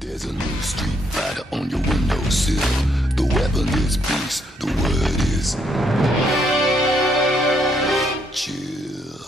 There's a new street fighter on your windowsill. The weapon is peace, the word is chill.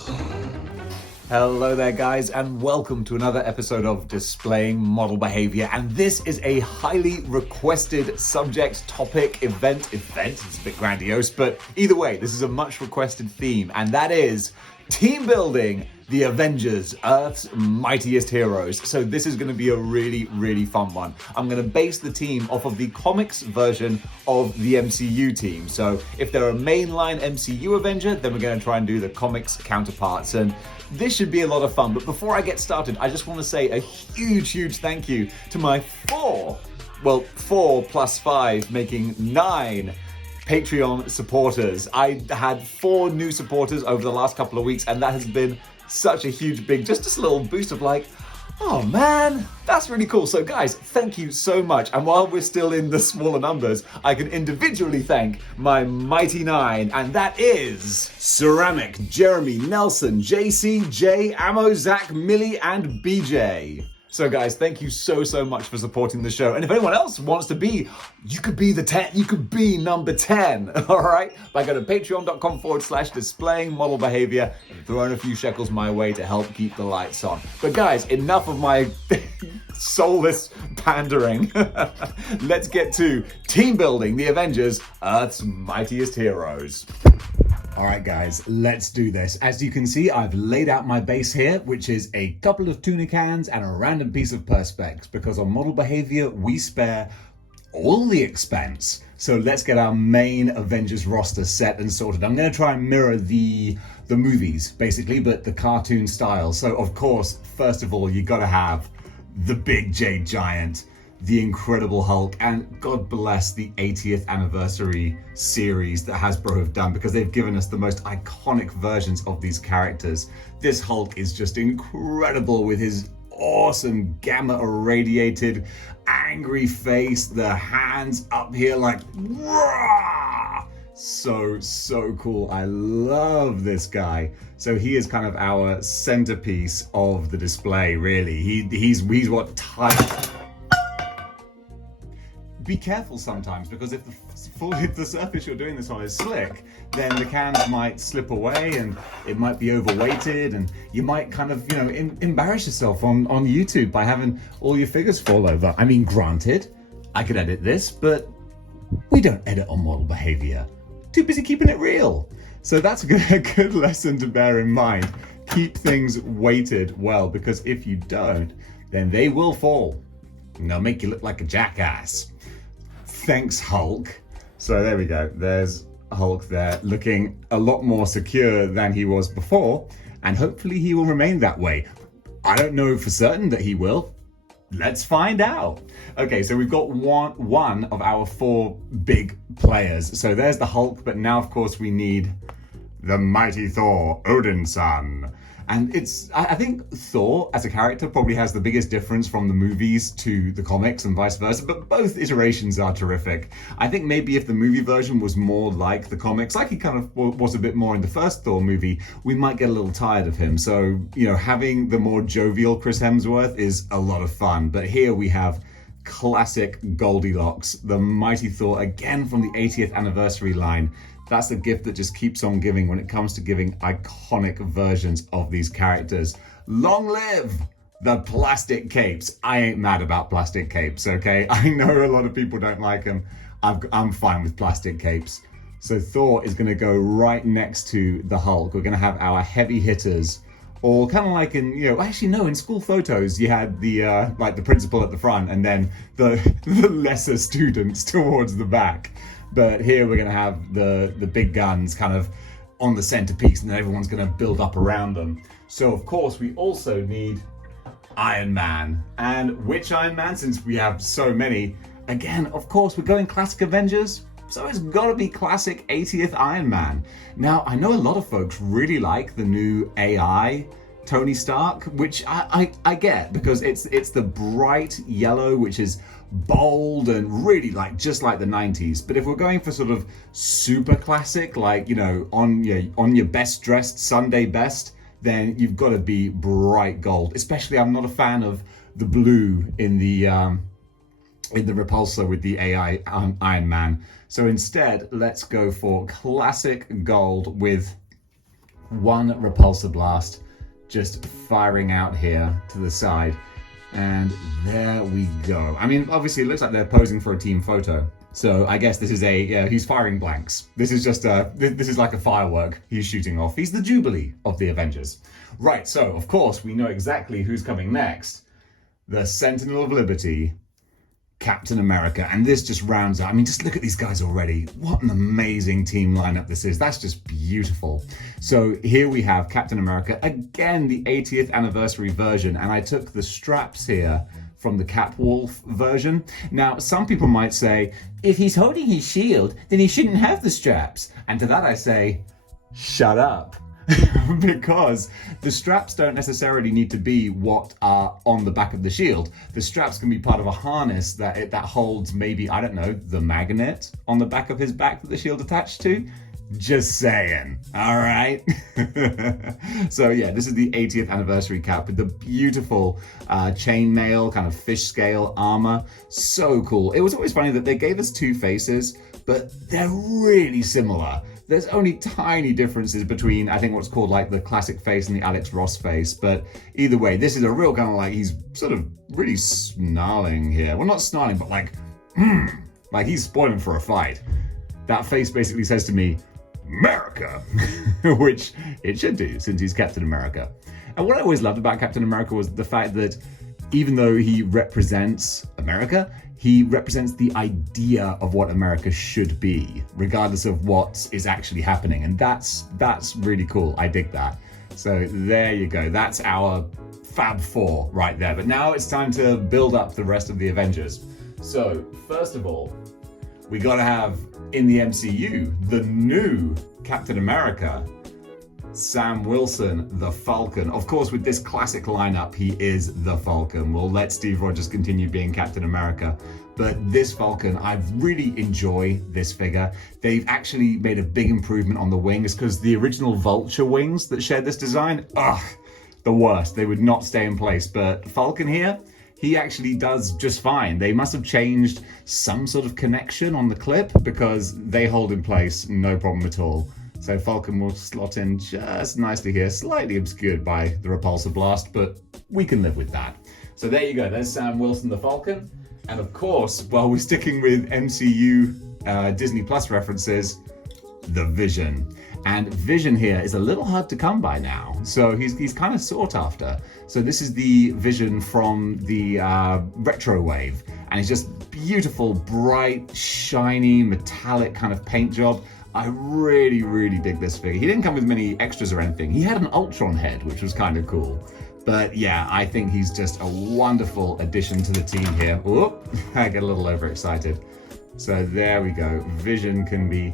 Hello there guys, and welcome to another episode of Displaying Model Behavior. And this is a highly requested subject, topic, event. It's a bit grandiose, but either way, this is a much requested theme, and that is team building the Avengers, Earth's Mightiest Heroes. So this is going to be a really fun one. I'm going to base the team off of the comics version of the MCU team. So if they're a mainline MCU Avenger, then we're going to try and do the comics counterparts. And this should be a lot of fun. But before I get started, I just want to say a huge thank you to my four plus 5, making 9 Patreon supporters. I had 4 new supporters over the last couple of weeks, and that has been such a huge, just a little boost of like, oh man, that's really cool. So guys, thank you so much. And while we're still in the smaller numbers, I can individually thank my mighty 9, and that is Ceramic, Jeremy, Nelson, JC, Jay, Ammo, Zach, Millie, and BJ. So guys, thank you so much for supporting the show. And if anyone else wants to be, you could be number 10, all right? By going to patreon.com/displaying model behavior and throwing a few shekels my way to help keep the lights on. But guys, enough of my soulless pandering. Let's get to team building the Avengers, Earth's Mightiest Heroes. All right, guys, let's do this. As you can see, I've laid out my base here, which is a couple of tuna cans and a random piece of Perspex, because on model behavior, we spare all the expense. So let's get our main Avengers roster set and sorted. I'm going to try and mirror the movies, basically, but the cartoon style. So, of course, first of all, you got to have the big Jade Giant, the Incredible Hulk, and God bless the 80th anniversary series that Hasbro have done, because they've given us the most iconic versions of these characters. This Hulk is just incredible with his awesome gamma irradiated angry face, the hands up here like rah! So cool. I love this guy. So he is kind of our centerpiece of the display, really. He's what type. Be careful sometimes, because if the surface you're doing this on is slick, then the cans might slip away and it might be overweighted, and you might kind of, embarrass yourself on YouTube by having all your figures fall over. I mean, granted, I could edit this, but we don't edit on model behavior. Too busy keeping it real. So that's a good lesson to bear in mind. Keep things weighted well, because if you don't, then they will fall. And they'll make you look like a jackass. Thanks, Hulk. So there we go. There's Hulk there, looking a lot more secure than he was before, and hopefully he will remain that way. I don't know for certain that he will. Let's find out. Okay, so we've got one of our 4 big players. So there's the Hulk, but now, of course, we need the mighty Thor, Odin's son. And I think Thor as a character probably has the biggest difference from the movies to the comics and vice versa, but both iterations are terrific. I think maybe if the movie version was more like the comics, like he kind of was a bit more in the first Thor movie, we might get a little tired of him. So, having the more jovial Chris Hemsworth is a lot of fun. But here we have classic Goldilocks, the mighty Thor, again from the 80th anniversary line. That's the gift that just keeps on giving when it comes to giving iconic versions of these characters. Long live the plastic capes. I ain't mad about plastic capes, okay? I know a lot of people don't like them. I'm fine with plastic capes. So Thor is gonna go right next to the Hulk. We're gonna have our heavy hitters, or kind of like in school photos, you had the principal at the front and then the lesser students towards the back. But here we're going to have the big guns kind of on the centerpiece, and then everyone's going to build up around them. So, of course, we also need Iron Man. And which Iron Man, since we have so many? Again, of course, we're going classic Avengers, so it's got to be classic 80th Iron Man. Now, I know a lot of folks really like the new AI Tony Stark, which I get, because it's the bright yellow, which is bold and really just like the 90s. But if we're going for sort of super classic, on your best dressed Sunday best, then you've got to be bright gold. Especially, I'm not a fan of the blue in the repulsor with the AI Iron Man. So instead, let's go for classic gold with one repulsor blast just firing out here to the side. And there we go. I mean, obviously it looks like they're posing for a team photo. So I guess this is he's firing blanks. This is just this is like a firework he's shooting off. He's the Jubilee of the Avengers. Right, so of course we know exactly who's coming next. The Sentinel of Liberty, Captain America. And this just rounds out. I mean, just look at these guys already. What an amazing team lineup this is. That's just beautiful. So here we have Captain America, again, the 80th anniversary version. And I took the straps here from the Capwolf version. Now, some people might say, if he's holding his shield, then he shouldn't have the straps. And to that I say, shut up. Because the straps don't necessarily need to be what are on the back of the shield. The straps can be part of a harness that holds maybe, I don't know, the magnet on the back of his back that the shield attached to. Just saying, all right? So yeah, this is the 80th anniversary cap with the beautiful chainmail, kind of fish scale armor. So cool. It was always funny that they gave us two faces, but they're really similar. There's only tiny differences between, I think, what's called like the classic face and the Alex Ross face. But either way, this is a real kind of like, he's sort of really snarling here. Well, not snarling, but like he's spoiling for a fight. That face basically says to me, America, which it should do since he's Captain America. And what I always loved about Captain America was the fact that even though he represents America, he represents the idea of what America should be, regardless of what is actually happening. And that's really cool. I dig that. So there you go. That's our Fab Four right there. But now it's time to build up the rest of the Avengers. So first of all, we got to have in the MCU the new Captain America, Sam Wilson, the Falcon. Of course, with this classic lineup, he is the Falcon. We'll let Steve Rogers continue being Captain America. But this Falcon, I really enjoy this figure. They've actually made a big improvement on the wings because the original Vulture wings that shared this design, the worst. They would not stay in place. But Falcon here, he actually does just fine. They must have changed some sort of connection on the clip because they hold in place, no problem at all. So Falcon will slot in just nicely here, slightly obscured by the repulsor blast, but we can live with that. So there you go, there's Sam Wilson the Falcon. And of course, while we're sticking with MCU Disney Plus references, the Vision. And Vision here is a little hard to come by now. So he's kind of sought after. So this is the Vision from the retro wave. And it's just beautiful, bright, shiny, metallic kind of paint job. I really, really dig this figure. He didn't come with many extras or anything. He had an Ultron head, which was kind of cool. But yeah, I think he's just a wonderful addition to the team here. Whoop, I get a little overexcited. So there we go. Vision can be...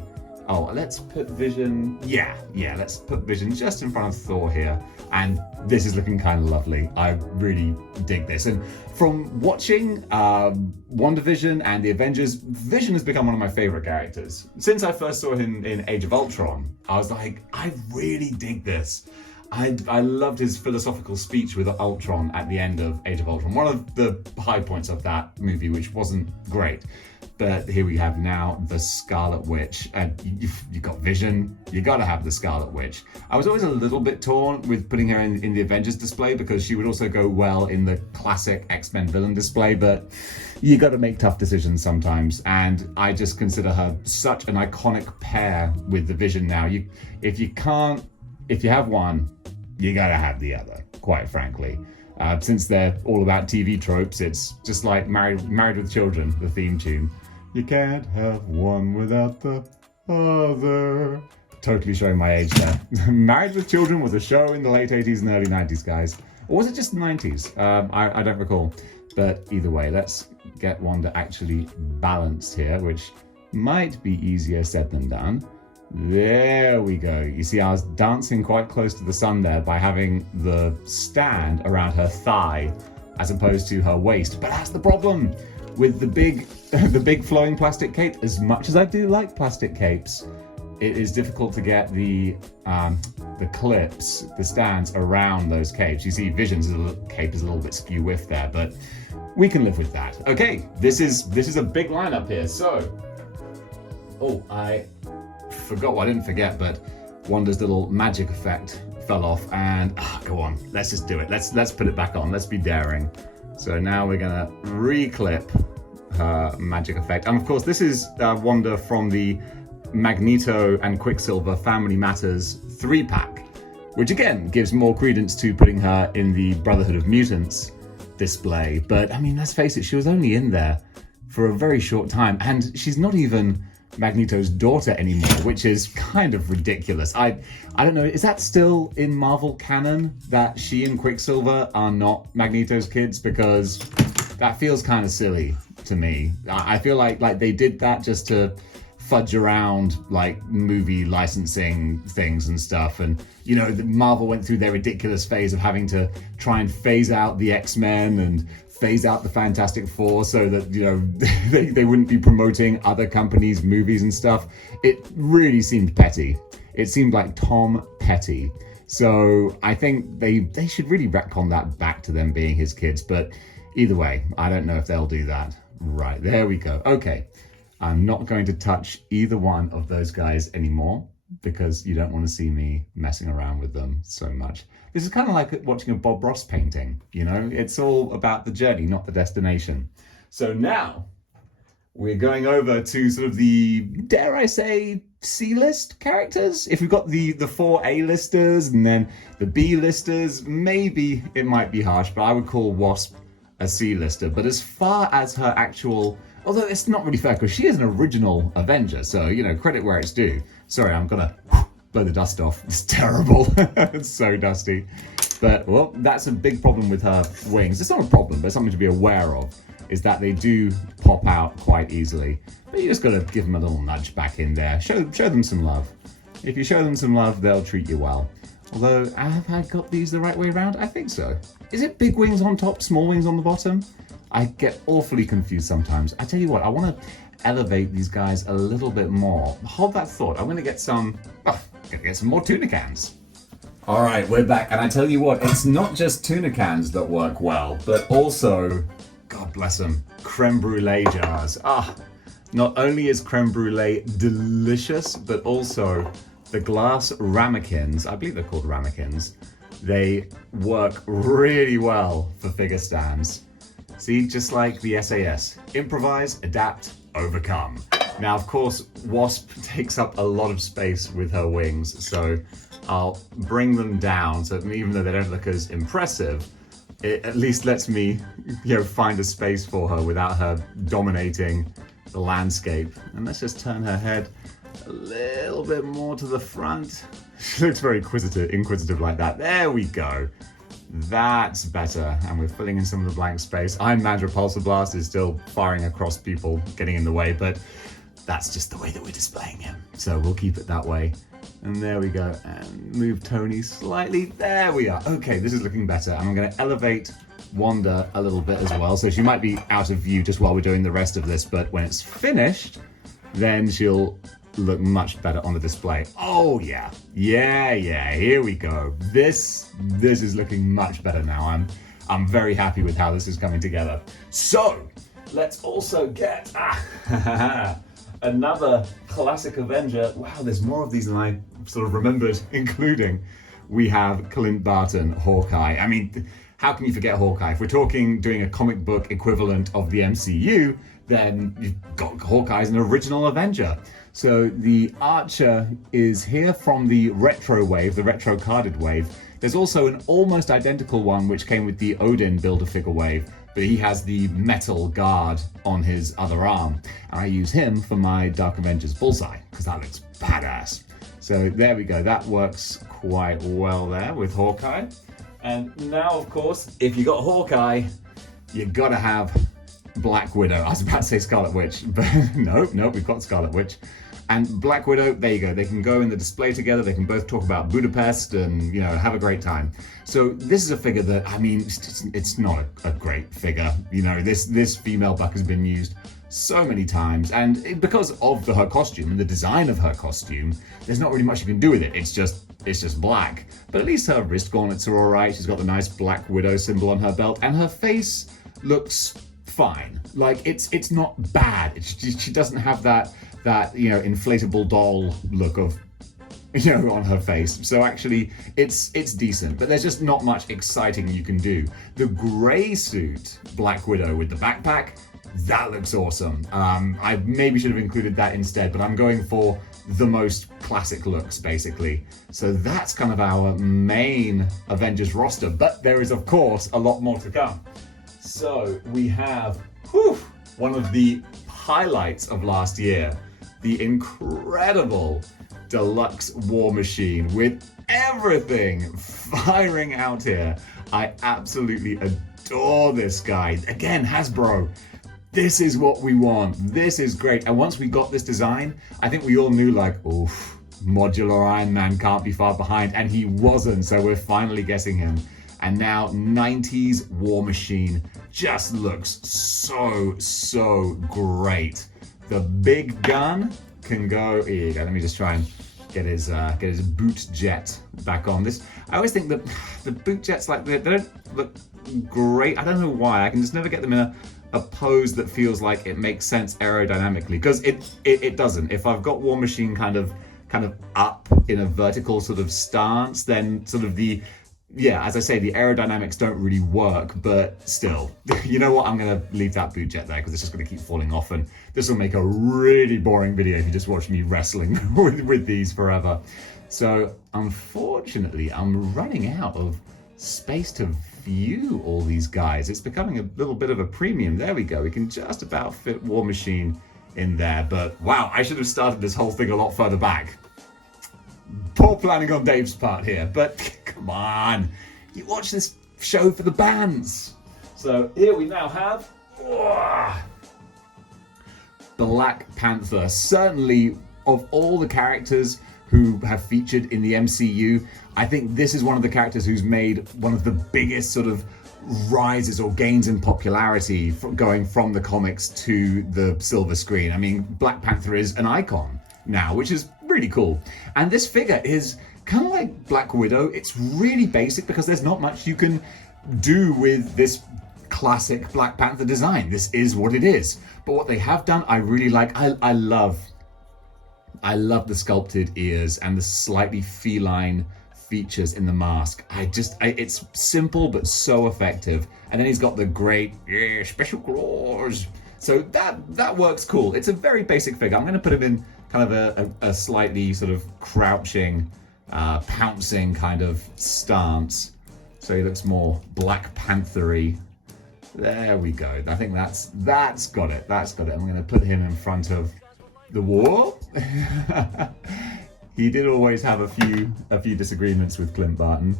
Oh, let's put Vision... Yeah, let's put Vision just in front of Thor here. And this is looking kind of lovely. I really dig this. And from watching WandaVision and the Avengers, Vision has become one of my favorite characters. Since I first saw him in Age of Ultron, I was like, I really dig this. I loved his philosophical speech with Ultron at the end of Age of Ultron. One of the high points of that movie, which wasn't great. But here we have now the Scarlet Witch. And you've got Vision, you gotta have the Scarlet Witch. I was always a little bit torn with putting her in the Avengers display because she would also go well in the classic X-Men villain display, but you gotta make tough decisions sometimes. And I just consider her such an iconic pair with the Vision now. If you have one, you gotta have the other, quite frankly. Since they're all about TV tropes, it's just like Married with Children, the theme tune. You can't have one without the other. Totally showing my age there. Married with Children was a show in the late 80s and early 90s, guys. Or was it just the 90s? I don't recall. But either way, let's get one to actually balance here, which might be easier said than done. There we go. You see, I was dancing quite close to the sun there by having the stand around her thigh as opposed to her waist. But that's the problem with the big flowing plastic cape. As much as I do like plastic capes, it is difficult to get the clips, the stands around those capes. You see Vision's cape is a little bit skew whiff there, but we can live with that. Okay, this is a big lineup here. So, oh, I forgot what I didn't forget, but Wanda's little magic effect fell off, and go on, let's just do it. Let's put it back on. Let's be daring. So now we're gonna reclip her magic effect, and of course this is Wanda from the Magneto and Quicksilver Family Matters 3-pack, which again gives more credence to putting her in the Brotherhood of Mutants display. But I mean, let's face it, she was only in there for a very short time, and she's not even Magneto's daughter anymore, which is kind of ridiculous. I don't know, is that still in Marvel canon that she and Quicksilver are not Magneto's kids? Because that feels kind of silly to me. I feel like they did that just to fudge around like movie licensing things and stuff. And you know, Marvel went through their ridiculous phase of having to try and phase out the X-Men and phase out the Fantastic Four so that, you know, they wouldn't be promoting other companies' movies and stuff. It really seemed petty. It seemed like Tom Petty. So I think they should really retcon that back to them being his kids. But either way, I don't know if they'll do that. Right, there we go. Okay, I'm not going to touch either one of those guys anymore because you don't want to see me messing around with them so much. This is kind of like watching a Bob Ross painting, you know? It's all about the journey, not the destination. So now we're going over to sort of the, dare I say, C-list characters? If we've got the 4 A-listers and then the B-listers, maybe it might be harsh, but I would call Wasp a C-lister. But as far as her actual, although it's not really fair because she is an original Avenger, so, you know, credit where it's due. Sorry, I'm gonna blow the dust off. It's terrible. It's so dusty. But, well, that's a big problem with her wings. It's not a problem, but something to be aware of, is that they do pop out quite easily. But you just gotta give them a little nudge back in there. Show them some love. If you show them some love, they'll treat you well. Although, have I got these the right way around? I think so. Is it big wings on top, small wings on the bottom? I get awfully confused sometimes. I tell you what, I want to elevate these guys a little bit more. Hold that thought. I'm going to get some more tuna cans. All right, we're back. And I tell you what, it's not just tuna cans that work well, but also, God bless them, creme brulee jars. Not only is creme brulee delicious, but also the glass ramekins, I believe they're called ramekins, they work really well for figure stands. See, just like the SAS, improvise, adapt, overcome. Now, of course, Wasp takes up a lot of space with her wings, so I'll bring them down, so even though they don't look as impressive, it at least lets me, you know, find a space for her without her dominating the landscape. And let's just turn her head a little bit more to the front. She looks very inquisitive like that. There we go. That's better. And we're filling in some of the blank space. Iron Man's Repulsor Blast is still firing across people, getting in the way, but that's just the way that we're displaying him. So we'll keep it that way. And there we go. And move Tony slightly. There we are. Okay, this is looking better. And I'm going to elevate Wanda a little bit as well. So she might be out of view just while we're doing the rest of this, but when it's finished, then she'll look much better on the display. Oh yeah, here we go. This is looking much better now. I'm very happy with how this is coming together. So let's also get another classic Avenger. Wow, there's more of these than I sort of remembered, including we have Clint Barton, Hawkeye. I mean, how can you forget Hawkeye? If we're talking doing a comic book equivalent of the MCU, then you've got Hawkeye as an original Avenger. So the Archer is here from the retro wave, the retro carded wave. There's also an almost identical one which came with the Odin Build-A-Figure wave, but he has the metal guard on his other arm. And I use him for my Dark Avengers Bullseye, because that looks badass. So there we go, that works quite well there with Hawkeye. And now, of course, if you got Hawkeye, you've got to have Black Widow. I was about to say Scarlet Witch, but no, we've got Scarlet Witch. And Black Widow, there you go. They can go in the display together. They can both talk about Budapest and, you know, have a great time. So this is a figure that, I mean, it's not a great figure. You know, this female buck has been used so many times, and because of her costume and the design of her costume, there's not really much you can do with it. It's just black. But at least her wrist gauntlets are all right. She's got the nice Black Widow symbol on her belt, and her face looks fine. Like it's not bad. She doesn't have that you know, inflatable doll look of, you know, on her face. So actually it's decent, but there's just not much exciting you can do. The gray suit Black Widow with the backpack, that looks awesome. I maybe should have included that instead, but I'm going for the most classic looks, basically. So that's kind of our main Avengers roster, but there is, of course, a lot more to come. So we have one of the highlights of last year, the incredible deluxe War Machine with everything firing out here. I absolutely adore this guy. Again, Hasbro. This is what we want. This is great. And once we got this design, I think we all knew, like, oof, modular Iron Man can't be far behind. And he wasn't, so we're finally getting him. And now 90s War Machine just looks so great. The big gun can go, here you go, let me just try and get his boot jet back on. This, I always think that the boot jets, like, they don't look great. I don't know why. I can just never get them in a pose that feels like it makes sense aerodynamically, because it doesn't. If I've got War Machine kind of up in a vertical sort of stance, then sort of as I say, the aerodynamics don't really work, but still, you know what? I'm going to leave that boot jet there because it's just going to keep falling off, and this will make a really boring video if you just watch me wrestling with these forever. So unfortunately, I'm running out of space to view all these guys. It's becoming a little bit of a premium. There we go. We can just about fit War Machine in there, but wow, I should have started this whole thing a lot further back. Poor planning on Dave's part here, but come on, you watch this show for the bands. So here we now have Black Panther. Certainly, of all the characters who have featured in the MCU, I think this is one of the characters who's made one of the biggest sort of rises or gains in popularity going from the comics to the silver screen. I mean, Black Panther is an icon now, which is really cool. And this figure is kind of like Black Widow. It's really basic because there's not much you can do with this classic Black Panther design. This is what it is. But what they have done, I really like. I love the sculpted ears and the slightly feline features in the mask. It's simple but so effective. And then he's got the great special claws. So that works cool. It's a very basic figure. I'm going to put him in kind of a slightly sort of crouching, pouncing kind of stance. So he looks more Black Panther-y. There we go. I think that's got it. That's got it. I'm going to put him in front of the wall. He did always have a few disagreements with Clint Barton.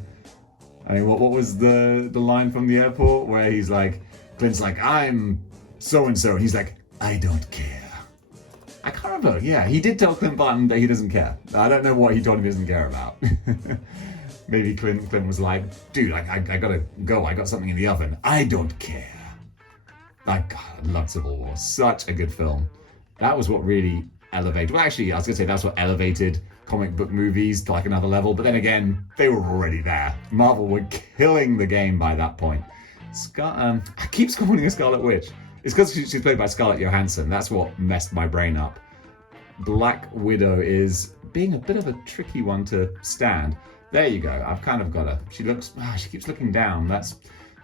I mean, what was the line from the airport where he's like, Clint's like, I'm so-and-so, and he's like, I don't care. I can't remember. Yeah, he did tell Clint Barton that he doesn't care. I don't know what he told him he doesn't care about. Maybe Clint was like, dude, I gotta go. I got something in the oven. I don't care. I love Civil War. Such a good film. That was what really elevated. Well, actually, I was gonna say that's what elevated comic book movies to like another level. But then again, they were already there. Marvel were killing the game by that point. I keep calling her Scarlet Witch. It's because she's played by Scarlett Johansson. That's what messed my brain up. Black Widow is being a bit of a tricky one to stand. There you go. I've kind of got her. She keeps looking down. That's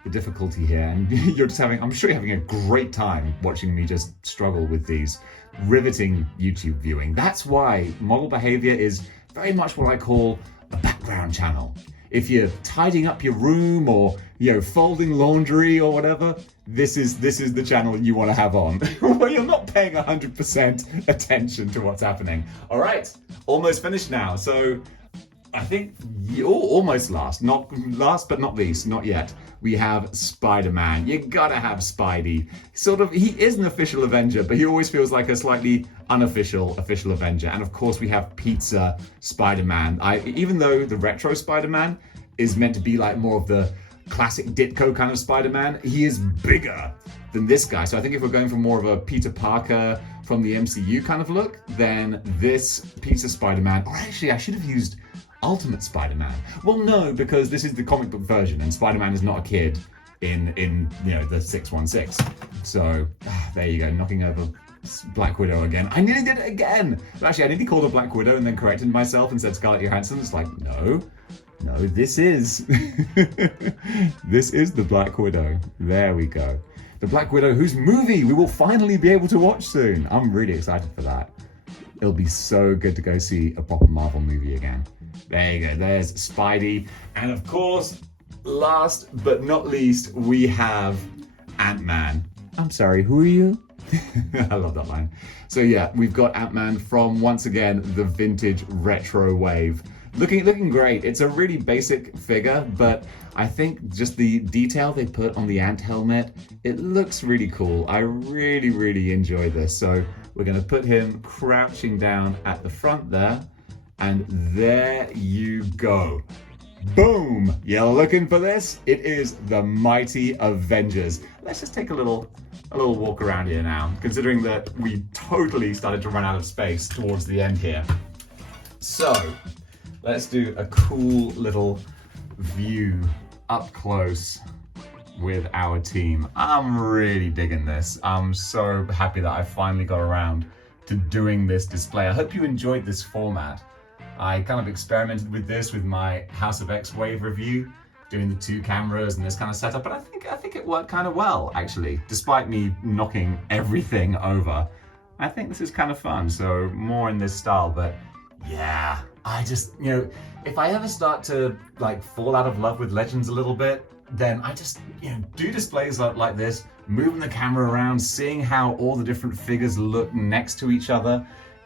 the difficulty here. And I'm sure you're having a great time watching me just struggle with these. Riveting YouTube viewing. That's why Model Behaviour is very much what I call a background channel. If you're tidying up your room or, folding laundry or whatever, this is the channel you want to have on, where you're not paying 100% attention to what's happening. All right, almost finished now. So I think almost last, not last but not least, not yet. We have Spider-Man. You gotta have Spidey. He is an official Avenger, but he always feels like a slightly unofficial Avenger. And of course, we have Pizza Spider-Man. Even though the retro Spider-Man is meant to be like more of the classic Ditko kind of Spider-Man, he is bigger than this guy. So I think if we're going for more of a Peter Parker from the MCU kind of look, then this Pizza Spider-Man, or actually I should have used Ultimate Spider-Man. Well, no, because this is the comic book version, and Spider-Man is not a kid in the 616. So there you go, knocking over Black Widow again. I nearly did it again. Actually, I nearly called her Black Widow and then corrected myself and said Scarlett Johansson. It's like, no, this is this is the Black Widow. There we go. The Black Widow, whose movie we will finally be able to watch soon. I'm really excited for that. It'll be so good to go see a proper Marvel movie again. There you go, there's Spidey. And of course, last but not least, we have Ant-Man. I'm sorry, who are you? I love that line. So yeah, we've got Ant-Man from, once again, the vintage retro wave. Looking great. It's a really basic figure, but I think just the detail they put on the ant helmet, it looks really cool. I really, really enjoy this. So we're going to put him crouching down at the front there, and there you go. Boom! You're looking for this? It is the Mighty Avengers. Let's just take a little walk around here now, considering that we totally started to run out of space towards the end here. So let's do a cool little view up close with our team. I'm really digging this. I'm so happy that I finally got around to doing this display. I hope you enjoyed this format. I kind of experimented with this with my House of X Wave review, doing the 2 cameras and this kind of setup, but I think it worked kind of well, actually, despite me knocking everything over. I think this is kind of fun, so more in this style, but yeah, I just, if I ever start to fall out of love with Legends a little bit, then I just, do displays like this, moving the camera around, seeing how all the different figures look next to each other.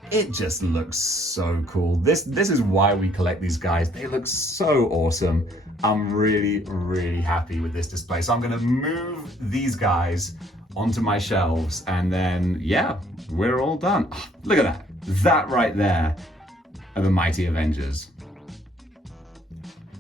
It just looks so cool. This is why we collect these guys. They look so awesome. I'm really, really happy with this display. So I'm gonna move these guys onto my shelves, and then, yeah, we're all done. Oh, look at that. That right there are the Mighty Avengers.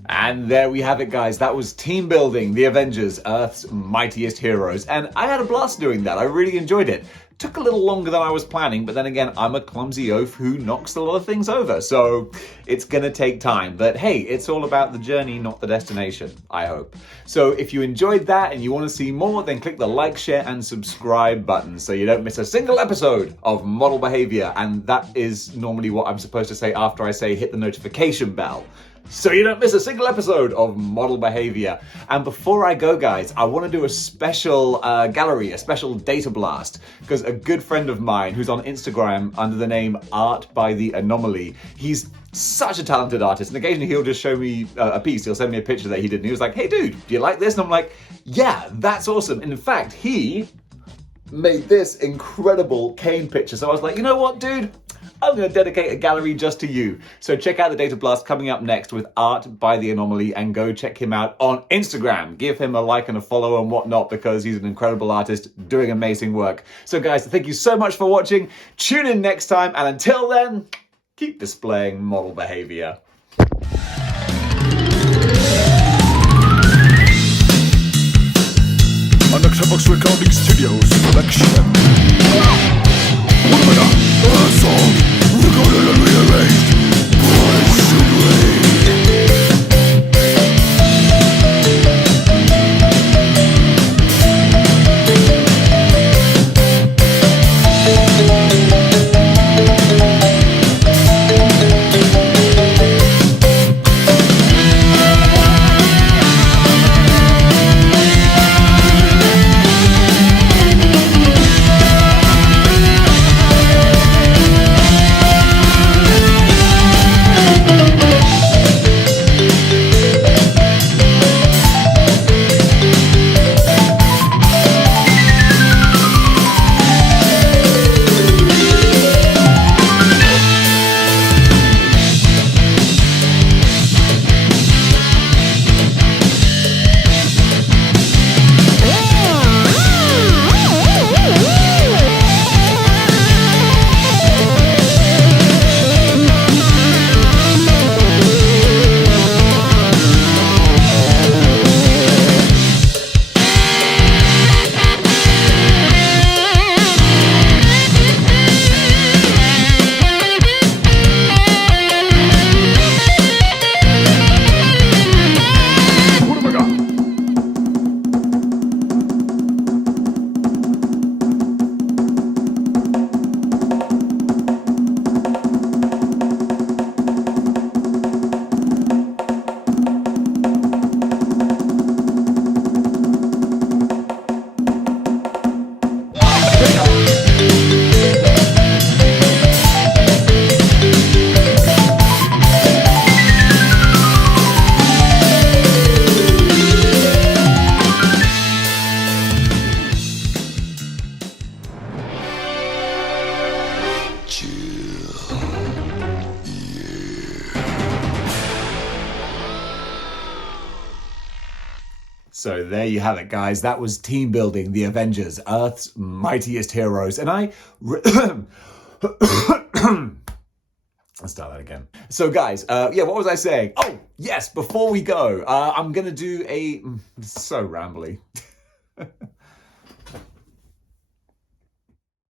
And there we have it, guys. That was team building the Avengers, Earth's mightiest heroes. And I had a blast doing that. I really enjoyed it. Took a little longer than I was planning, but then again, I'm a clumsy oaf who knocks a lot of things over, so it's gonna take time. But hey, it's all about the journey, not the destination, I hope. So if you enjoyed that and you wanna see more, then click the like, share, and subscribe button so you don't miss a single episode of Model Behavior. And that is normally what I'm supposed to say after I say hit the notification bell, so you don't miss a single episode of Model Behavior. And before I go, guys, I want to do a special gallery, a special data blast, because a good friend of mine who's on Instagram under the name Art by the Anomaly, he's such a talented artist, and occasionally he'll just show me a piece. He'll send me a picture that he did, and he was like, hey dude, do you like this? And I'm like, yeah, that's awesome. And in fact, he made this incredible cane picture. So I was like, you know what, dude? I'm going to dedicate a gallery just to you. So check out the Data Blast coming up next with Art by the Anomaly, and go check him out on Instagram. Give him a like and a follow and whatnot, because he's an incredible artist doing amazing work. So guys, thank you so much for watching. Tune in next time, and until then, keep displaying model behavior. On the Clubbox Recording Studios production. A song recorded and rearranged. Why should we? So there you have it, guys. That was team building, the Avengers, Earth's mightiest heroes. And let's start that again. So guys, yeah, what was I saying? Oh, yes, before we go, I'm going to do so rambly.